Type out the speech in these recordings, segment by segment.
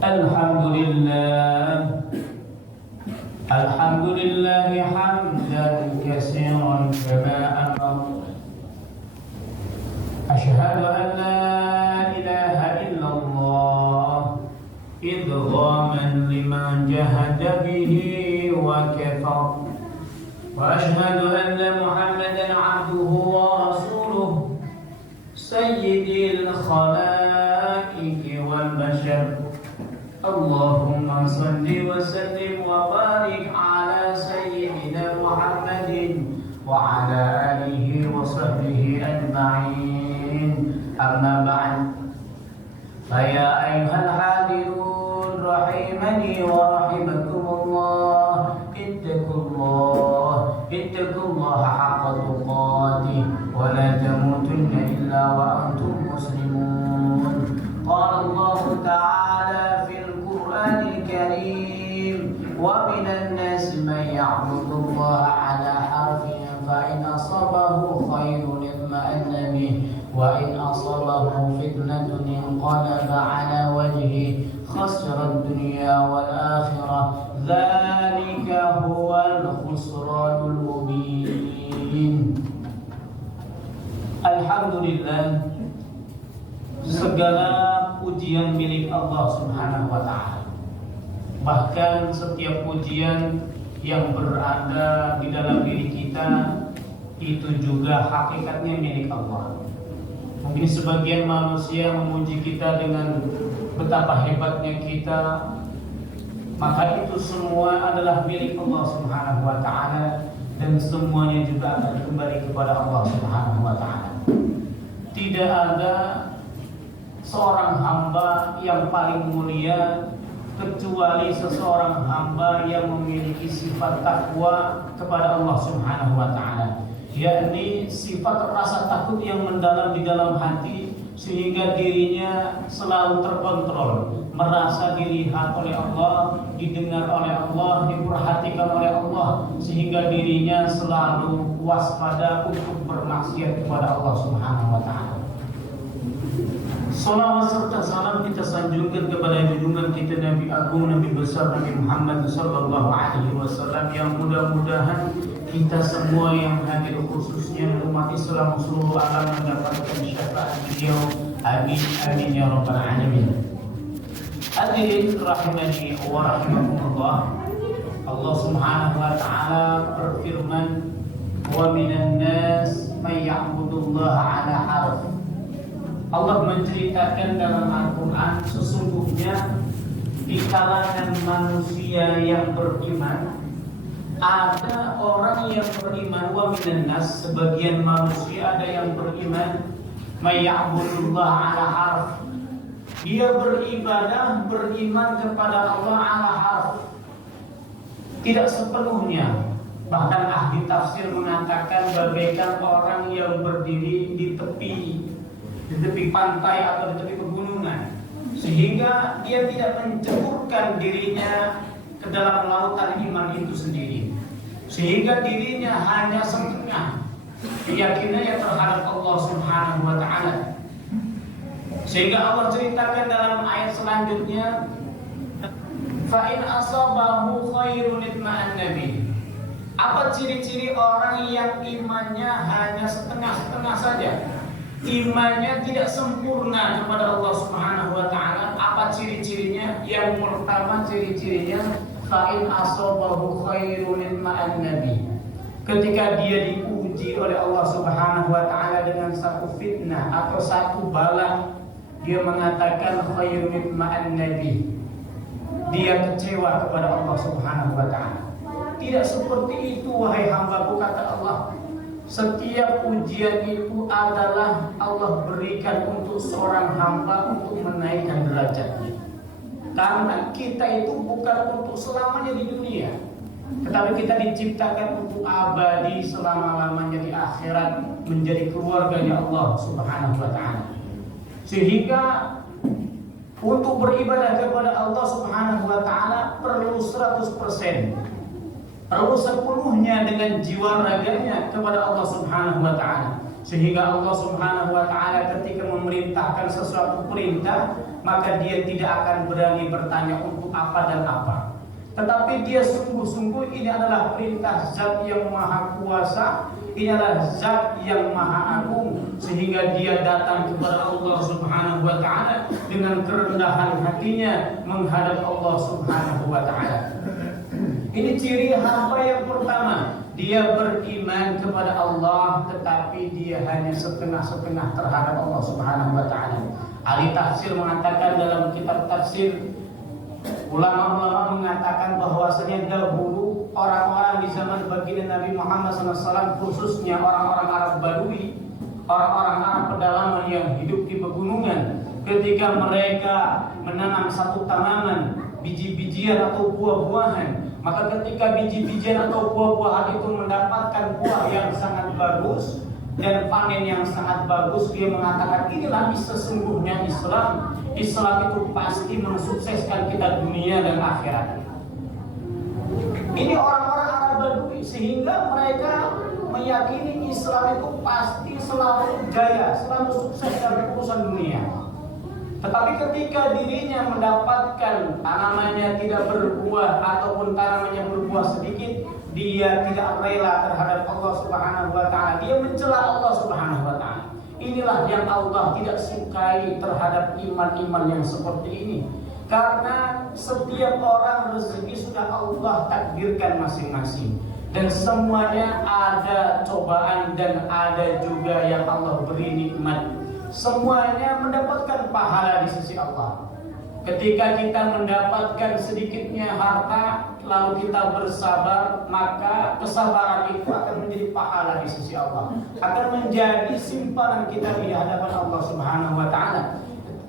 Alhamdulillah, alhamdulillah hamdan katsiran kama amara. Asyhadu an la ilaha illallah idghaman liman jahada bihi wa kafar. Wa asyhadu anna Muhammadan abduhu wa rasuluh sayyidil khalaiqi wal bashar. Allahumma salli wa sallim wa barik ala sayyidina Muhammadin wa ala alihi wa sahbihi ajma'in. Amma ba'd. Faya ayyuhal hadirun rahimani wa rahimakumullah. Ittaqullaha haqqa tuqatih wa la tamutunna illa wa antum muslimun. Qala Allah ta'ala الكريم ومن الناس من يعبد الله على حرف فإن أصابه خير اطمأن به وإن أصابه فتنة انقلب على وجهه خسر الدنيا والآخرة ذلك هو الخسران المبين. Alhamdulillah, segala pujian milik Allah Subhanahu wa Ta'ala. Bahkan setiap pujian yang berada di dalam diri kita itu juga hakikatnya milik Allah. Mungkin sebagian manusia memuji kita dengan betapa hebatnya kita, maka itu semua adalah milik Allah Subhanahu wa Ta'ala, dan semuanya juga akan kembali kepada Allah Subhanahu wa Ta'ala. Tidak ada seorang hamba yang paling mulia kecuali seseorang hamba yang memiliki sifat takwa kepada Allah Subhanahu wa Ta'ala, yakni sifat rasa takut yang mendalam di dalam hati, sehingga dirinya selalu terkontrol, merasa dilihat oleh Allah, didengar oleh Allah, diperhatikan oleh Allah, sehingga dirinya selalu waspada untuk bermaksiat kepada Allah Subhanahu wa Ta'ala. Salawat serta salam kita sanjungkan kepada junjungan kita Nabi Agung, Nabi besar Nabi Muhammad sallallahu alaihi wasallam, yang mudah-mudahan kita semua yang hadir, khususnya umat Islam seluruh alam, mendapatkan syafaat beliau. Amin amin ya rabbal alamin. Hadirin rahimani wa rahimakumullah. Allah Subhanahu wa Ta'ala berfirman, wa minan nas may ya'budullaha ala harf. Allah menceritakan dalam Al-Quran, sesungguhnya di kalangan manusia yang beriman ada orang yang beriman. Wa minan nas, sebagian manusia ada yang beriman, may ya'budullah ala harf. Dia beribadah, beriman kepada Allah ala harf, tidak sepenuhnya. Bahkan ahli tafsir mengatakan bagaikan orang yang berdiri di tepi pantai atau di tepi pegunungan, sehingga dia tidak menceburkan dirinya ke dalam lautan iman itu sendiri, sehingga dirinya hanya setengah keyakinannya terhadap Allah Subhanahu wa Ta'ala. Sehingga Allah ceritakan dalam ayat selanjutnya, fa in asabahu khairun itma'anna bih. Apa ciri-ciri orang yang imannya hanya setengah-setengah saja, imannya tidak sempurna kepada Allah Subhanahu wa Ta'ala? Apa ciri-cirinya? Yang pertama ciri-cirinya, fa in asabahu khairun ma'an nabi. Ketika dia diuji oleh Allah Subhanahu wa Ta'ala dengan satu fitnah atau satu bala, dia mengatakan khairun ma'an nabi. Dia kecewa kepada Allah Subhanahu wa Ta'ala. Tidak seperti itu wahai hambaku, kata Allah. Setiap ujian itu adalah Allah berikan untuk seorang hamba untuk menaikkan derajatnya. Karena kita itu bukan untuk selamanya di dunia, tetapi kita diciptakan untuk abadi selama-lamanya di akhirat, menjadi keluarganya Allah Subhanahu wa Ta'ala. Sehingga untuk beribadah kepada Allah Subhanahu wa Ta'ala perlu 100%. Perlu sepenuhnya dengan jiwa raganya kepada Allah Subhanahu wa Ta'ala. Sehingga Allah Subhanahu wa Ta'ala ketika memerintahkan sesuatu perintah, maka dia tidak akan berani bertanya untuk apa dan apa. Tetapi dia sungguh-sungguh ini adalah perintah Zat yang Maha Kuasa, ini adalah Zat yang Maha Agung, sehingga dia datang kepada Allah Subhanahu wa Ta'ala dengan kerendahan hatinya menghadap Allah Subhanahu wa Ta'ala. Ini ciri hamba yang pertama, dia beriman kepada Allah tetapi dia hanya setengah-setengah terhadap Allah Subhanahu wa Ta'ala. Ahli tafsir mengatakan dalam kitab tafsir, ulama-ulama mengatakan bahwasanya dahulu orang-orang di zaman baginda Nabi Muhammad SAW, khususnya orang-orang Arab Badui, orang-orang Arab pedalaman yang hidup di pegunungan, ketika mereka menanam satu tanaman, biji-bijian atau buah-buahan, maka ketika biji-bijian atau buah-buahan itu mendapatkan buah yang sangat bagus dan panen yang sangat bagus, dia mengatakan inilah sesungguhnya Islam. Islam itu pasti mensukseskan kita dunia dan akhirat. Ini orang-orang Arab Badui, sehingga mereka meyakini Islam itu pasti selalu jaya, selalu sukses dalam urusan dunia. Tetapi ketika dirinya mendapatkan tanamannya tidak berbuah ataupun tanamannya berbuah sedikit, dia tidak rela terhadap Allah Subhanahu wa Ta'ala. Dia mencela Allah Subhanahu wa Ta'ala. Inilah yang Allah tidak sukai terhadap iman-iman yang seperti ini. Karena setiap orang rezeki sudah Allah takdirkan masing-masing, dan semuanya ada cobaan dan ada juga yang Allah beri nikmat. Semuanya mendapatkan pahala di sisi Allah. Ketika kita mendapatkan sedikitnya harta lalu kita bersabar, maka kesabaran itu akan menjadi pahala di sisi Allah, akan menjadi simpanan kita di hadapan Allah Subhanahu wa Ta'ala.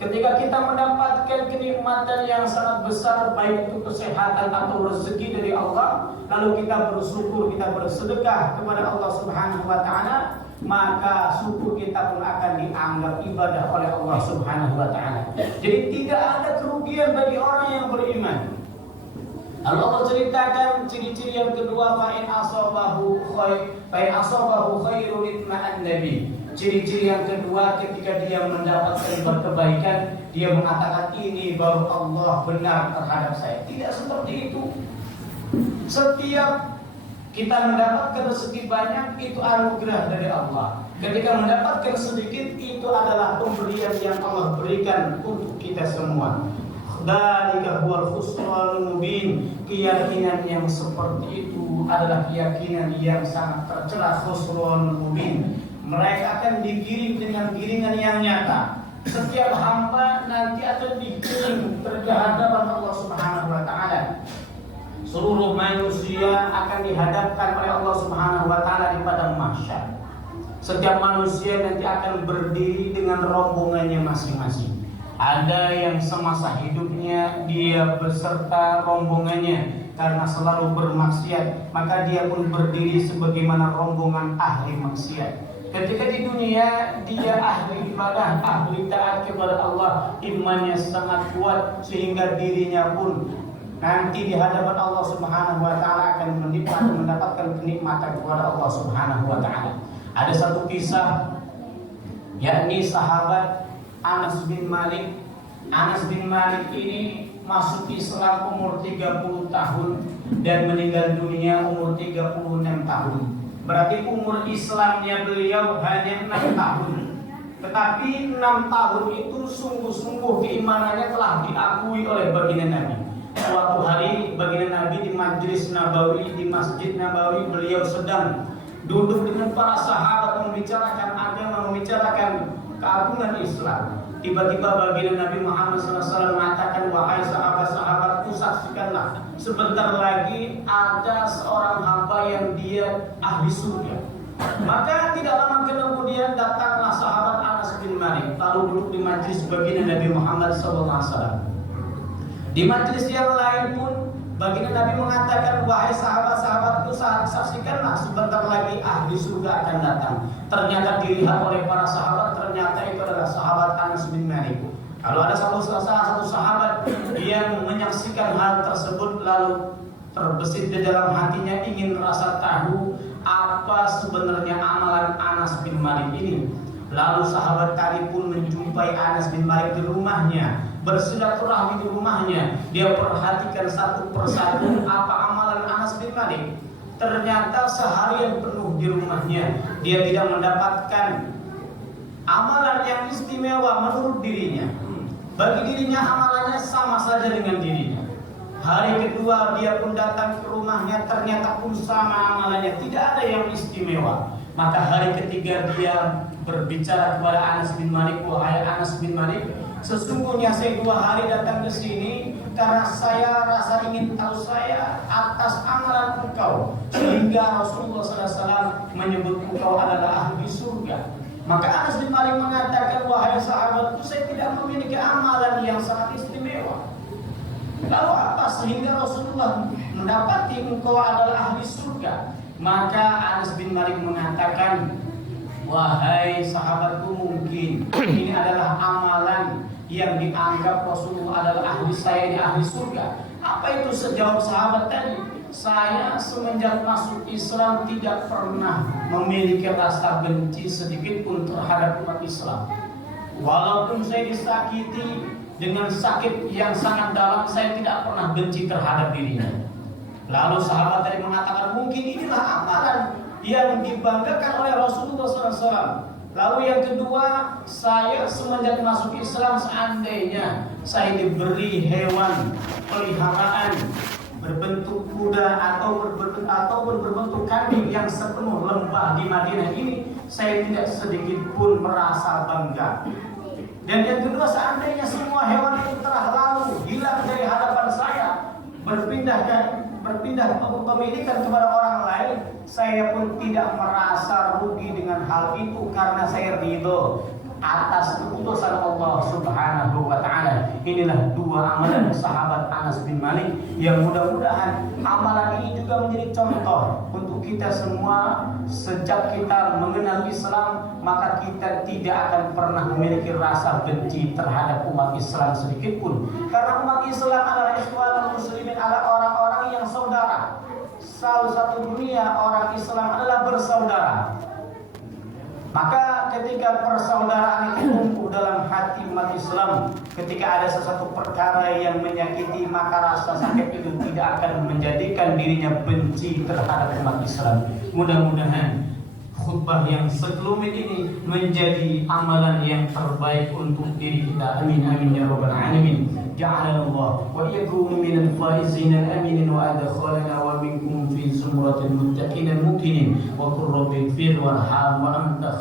Ketika kita mendapatkan kenikmatan yang sangat besar, baik itu kesehatan atau rezeki dari Allah, lalu kita bersyukur, kita bersedekah kepada Allah Subhanahu wa Ta'ala, maka syukur kita pun akan dianggap ibadah oleh Allah Subhanahu wa Ta'ala. Jadi tidak ada kerugian bagi orang yang beriman. Lalu Allah ceritakan ciri-ciri yang kedua, fa'in asabahu khairun itma'an nabi. Ciri-ciri yang kedua, ketika dia mendapatkan kebaikan, dia mengatakan ini baru Allah benar terhadap saya. Tidak seperti itu. Setiap kita mendapatkan rezeki banyak, itu anugerah dari Allah. Ketika mendapatkan sedikit, itu adalah pemberian yang Allah berikan untuk kita semua. Dzalika huwal khusranul mubin. Keyakinan yang seperti itu adalah keyakinan yang sangat tercela, khusranul mubin. Mereka akan digiring dengan giringan yang nyata. Setiap hamba nanti akan digiring terhadap Allah Subhanahu wa Ta'ala. Seluruh manusia akan dihadapkan oleh Allah Subhanahu wa Ta'ala di padang mahsyar. Setiap manusia nanti akan berdiri dengan rombongannya masing-masing. Ada yang semasa hidupnya dia beserta rombongannya karena selalu bermaksiat, maka dia pun berdiri sebagaimana rombongan ahli maksiat. Ketika di dunia dia ahli ibadah, ahli taat kepada Allah, imannya sangat kuat sehingga dirinya pun nanti di hadapan Allah Subhanahu wa Ta'ala akan mendapatkan kenikmatan kepada Allah Subhanahu wa Ta'ala. Ada satu kisah, yakni sahabat Anas bin Malik. Anas bin Malik ini masuk Islam umur 30 tahun dan meninggal dunia umur 36 tahun. Berarti umur Islamnya beliau hanya 6 tahun. Tetapi 6 tahun itu sungguh-sungguh keimanannya telah diakui oleh baginda Nabi. Suatu hari baginda Nabi di Majlis Nabawi, di Masjid Nabawi, beliau sedang duduk dengan para sahabat membicarakan agama, membicarakan keagungan Islam. Tiba-tiba baginda Nabi Muhammad SAW mengatakan, wahai sahabat-sahabatku, saksikanlah, sebentar lagi ada seorang hamba yang dia ahli surga. Maka tidak lama kemudian datanglah sahabat Anas bin Malik, lalu duduk di majlis baginda Nabi Muhammad SAW. Di majlis yang lain pun baginda Nabi mengatakan, wahai sahabat-sahabatku, saksikanlah, sebentar lagi ahli surga akan datang. Ternyata dilihat oleh para sahabat, ternyata itu adalah sahabat Anas bin Malik. Kalau ada satu sahabat yang menyaksikan hal tersebut, lalu terbesit di dalam hatinya ingin rasa tahu apa sebenarnya amalan Anas bin Malik ini. Lalu sahabat tadi pun menjumpai Anas bin Malik di rumahnya. bersilaturahmi di rumahnya, dia perhatikan satu persatu apa amalan Anas bin Malik. Ternyata seharian penuh di rumahnya dia tidak mendapatkan amalan yang istimewa menurut dirinya. Bagi dirinya amalannya sama saja dengan dirinya. Hari kedua dia pun datang ke rumahnya, ternyata pun sama amalannya, tidak ada yang istimewa. Maka hari ketiga dia berbicara kepada Anas bin Malik, wahai Anas bin Malik, sesungguhnya saya 2 hari datang ke sini karena saya rasa ingin tahu saya atas amalan engkau, sehingga Rasulullah SAW menyebut engkau adalah ahli surga. Maka Anas bin Malik mengatakan, wahai sahabatku, saya tidak memiliki amalan yang sangat istimewa. Lalu apa sehingga Rasulullah mendapati engkau adalah ahli surga? Maka Anas bin Malik mengatakan, wahai sahabatku, mungkin ini adalah amalan yang dianggap Rasulullah adalah ahli, saya ini ahli surga. Apa itu? Sejawab sahabat tadi, saya semenjak masuk Islam tidak pernah memiliki rasa benci sedikit pun terhadap umat Islam. Walaupun saya disakiti dengan sakit yang sangat dalam, saya tidak pernah benci terhadap dirinya. Lalu sahabat tadi mengatakan, mungkin inilah amalan yang dibanggakan oleh Rasulullah SAW. Lalu yang kedua, saya semenjak masuk Islam, seandainya saya diberi hewan peliharaan berbentuk kuda atau berbentuk kambing yang sepenuh lembah di Madinah ini, saya tidak sedikit pun merasa bangga. Dan yang kedua, seandainya semua hewan itu telah lalu hilang dari hadapan saya, berpindah kepemilikan kepada orang lain, saya pun tidak merasa rugi dengan hal itu karena saya ridho atas keputusan Allah Subhanahu wa Ta'ala. Inilah 2 amalan sahabat Anas bin Malik yang mudah-mudahan amalan ini juga menjadi contoh untuk kita semua. Sejak kita mengenal Islam, maka kita tidak akan pernah memiliki rasa benci terhadap umat Islam sedikit pun, karena umat Islam adalah ikhwanul muslimin, adalah orang-orang yang saudara. Salah satu dunia orang Islam adalah bersaudara. Maka ketika persaudaraan itu tumbuh dalam hati umat Islam, ketika ada sesuatu perkara yang menyakiti, maka rasa sakit itu tidak akan menjadikan dirinya benci terhadap umat Islam. Mudah-mudahan khutbah yang sekelumit ini menjadi amalan yang terbaik untuk diri kita. Amin amin ya rabbal alamin. Ja'alallah wa iyyakum minal faizin al-aminin wa adkhalana wa minkum fi zumratil muttaqin al-mukminin wa qur rabbi ighfir warham wa anta